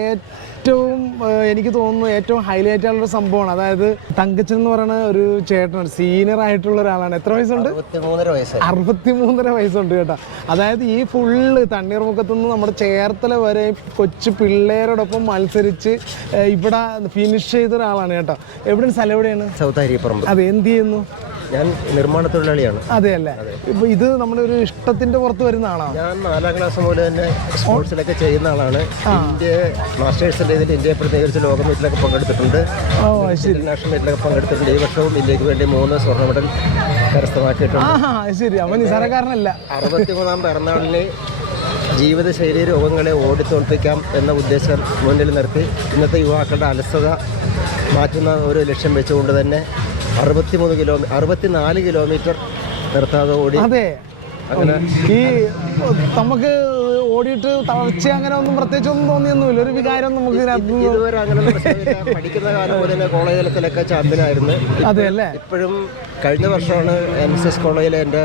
ഏറ്റവും എനിക്ക് തോന്നുന്നു ഏറ്റവും ഹൈലൈറ്റ് ആയ ഒരു സംഭവമാണ്. അതായത് തങ്കച്ചൻ എന്ന് പറയുന്ന ഒരു ചേട്ടനാണ്. സീനിയർ ആയിട്ടുള്ള ഒരാളാണ്. എത്ര വയസ്സുണ്ട്? അറുപത്തിമൂന്നര വയസ്സുണ്ട് കേട്ടോ. അതായത് ഈ ഫുള്ള് തണ്ണീർമുഖത്ത് നിന്ന് നമ്മുടെ ചേർത്തല വരെ കൊച്ചു പിള്ളേരോടൊപ്പം മത്സരിച്ച് ഇവിടെ ഫിനിഷ് ചെയ്ത ഒരാളാണ് കേട്ടോ. എവിടെയാണ് സ്ഥലം എവിടെയാണ്? സൗത്ത് അത് എന്ത് ചെയ്യുന്നു? ഞാൻ നിർമ്മാണ തൊഴിലാളിയാണ്. അതെ അല്ലേ? ഇപ്പൊ ഇത് നമ്മുടെ ഒരു ഇഷ്ടത്തിന്റെ പുറത്ത് വരുന്ന ആളാണ്? ഞാൻ നാലാം ക്ലാസ് മുതൽ തന്നെ സ്പോർട്സിലൊക്കെ ചെയ്യുന്ന ആളാണ്. ഇന്ത്യ മാസ്റ്റേഴ്സിന്റെ ഇതിൽ ഇന്ത്യയെ പ്രത്യേകിച്ച് ലോക മീറ്റിലൊക്കെ പങ്കെടുത്തിട്ടുണ്ട്. ഇന്റർനാഷണൽ മീറ്റിലൊക്കെ പങ്കെടുത്തിട്ടുണ്ട്. ഈ വർഷവും ഇന്ത്യയ്ക്ക് വേണ്ടി മൂന്ന് സ്വർണ മെഡൽ കരസ്ഥമാക്കിയിട്ടുണ്ട് ശരി. അവൻ നിസാരക്കാരനല്ല. അറുപത്തിമൂന്നാം പിറന്നാളിന് ജീവിതശൈലി രോഗങ്ങളെ ഓടിത്തോൽപ്പിക്കാം എന്ന ഉദ്ദേശം മുന്നിൽ നിർത്തി. ഇന്നത്തെ യുവാക്കളുടെ അലസത മാറ്റുന്ന ഒരു ലക്ഷ്യം വെച്ചുകൊണ്ട് തന്നെ അറുപത്തിമൂന്ന് കിലോമീറ്റർ അറുപത്തിനാല് കിലോമീറ്റർ നിർത്താതെ ഓടി. അതെ. അങ്ങനെ ഈ നമുക്ക് ഓടിയിട്ട് തളർച്ച അങ്ങനെ ഒന്നും പ്രത്യേകിച്ച് ഒന്നും തോന്നിയൊന്നുമില്ല. ഒരു വികാരം നമുക്ക് ഇതുവരെ അങ്ങനെ പഠിക്കുന്ന കാലം മുതൽ കോളേജ് തലത്തിലൊക്കെ ചാമ്പ്യനായിരുന്നു. അതെ അല്ലേ? ഇപ്പോഴും കഴിഞ്ഞ വർഷമാണ് എൻ എസ് എസ് കോളേജിലെ എന്റെ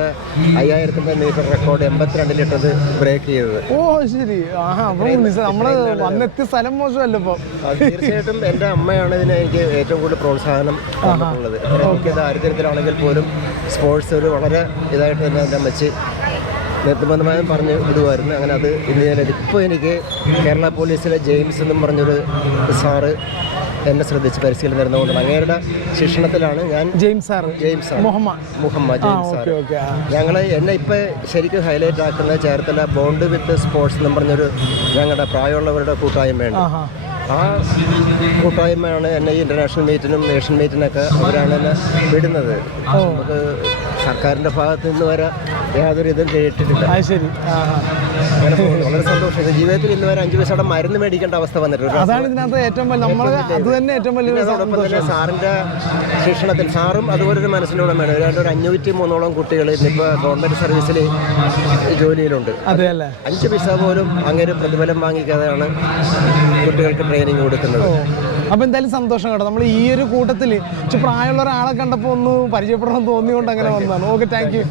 അയ്യായിരത്തിന്റെ മീറ്റർ റെക്കോർഡ് എൺപത്തിരണ്ടിലിട്ടത് ബ്രേക്ക് ചെയ്തത്. ഓ ശരി. ആഹാ അപ്പൊ നിസ- നമ്മൾ വന്നെത്തിയ സ്ഥലം മോശമല്ല ഇപ്പൊ? തീർച്ചയായിട്ടും എന്റെ അമ്മയാണ് ഇതിന് എനിക്ക് ഏറ്റവും കൂടുതൽ പ്രോത്സാഹനം തന്നിട്ടുള്ളത്. എനിക്ക് ദാരിദ്ര്യത്തിലാണെങ്കിൽ പോലും സ്പോർട്സ് ഒരു വളരെ ഇതായിട്ട് തന്നെ എന്റെ അമ്മച്ചി നിർബന്ധമായും പറഞ്ഞ് വിടുമായിരുന്നു അങ്ങനെ അത് ഇന്ന് ഞാൻ ഇപ്പോൾ എനിക്ക് കേരള പോലീസിലെ ജെയിംസ് എന്നും പറഞ്ഞൊരു സാറ് എന്നെ ശ്രദ്ധിച്ച് പരിശീലനം തരുന്നതുകൊണ്ടാണ്. അങ്ങേരുടെ ശിക്ഷണത്തിലാണ് ഞാൻ James sir. James sir. Muhammad Muhammad James sir ഞങ്ങൾ എന്നെ ഇപ്പോൾ ശരിക്കും ഹൈലൈറ്റ് ആക്കുന്ന ചേർത്തല ബോണ്ട് വിത്ത് സ്പോർട്സ് എന്നും പറഞ്ഞൊരു ഞങ്ങളുടെ പ്രായമുള്ളവരുടെ കൂട്ടായ്മയാണ്. ആ കൂട്ടായ്മയാണ് എന്നെ ഈ ഇന്റർനാഷണൽ മീറ്റിനും നേഷൻ മീറ്റിനൊക്കെ അവരാണ് എന്നെ വിടുന്നത്. നമുക്ക് സർക്കാരിന്റെ ഭാഗത്ത് നിന്ന് വരെ യാതൊരു ഇതും ചെയ്തിട്ടില്ല. അത് ശരി. അങ്ങനെ പോകുന്നു. വളരെ സന്തോഷം. ജീവിതത്തിൽ ഇന്ന് വരെ അഞ്ചു പൈസയുടെ മരുന്ന് മേടിക്കേണ്ട അവസ്ഥ വന്നിട്ടുണ്ട്. അതാണ് ഇതിനകത്ത് ഏറ്റവും വലിയ നമ്മൾ അത് തന്നെ ഏറ്റവും വലിയൊരു അതോടൊപ്പം തന്നെ സാറിന്റെ ശിക്ഷണത്തിൽ സാറും അതുപോലെ ഒരു മനസ്സിനുടമയാണ് ഏതാണ്ട് ഒരു അഞ്ഞൂറ്റി മൂന്നോളം കുട്ടികൾ ഇന്നിപ്പോൾ ഗവൺമെന്റ് സർവീസിൽ ജോലിയിലുണ്ട്. അതെ അല്ലേ? അഞ്ച് പൈസ പോലും അങ്ങനെ പ്രതിഫലം വാങ്ങിക്കാതെയാണ് കുട്ടികൾക്ക് ട്രെയിനിങ് കൊടുക്കുന്നത്. അപ്പൊ എന്തായാലും സന്തോഷം കേട്ടോ. നമ്മൾ ഈ ഒരു കൂട്ടത്തിൽ പ്രായമുള്ള ഒരാളെ കണ്ടപ്പോൾ ഒന്ന് പരിചയപ്പെടണം തോന്നിയോണ്ട് അങ്ങനെ വന്നതാണ്. Okay thank you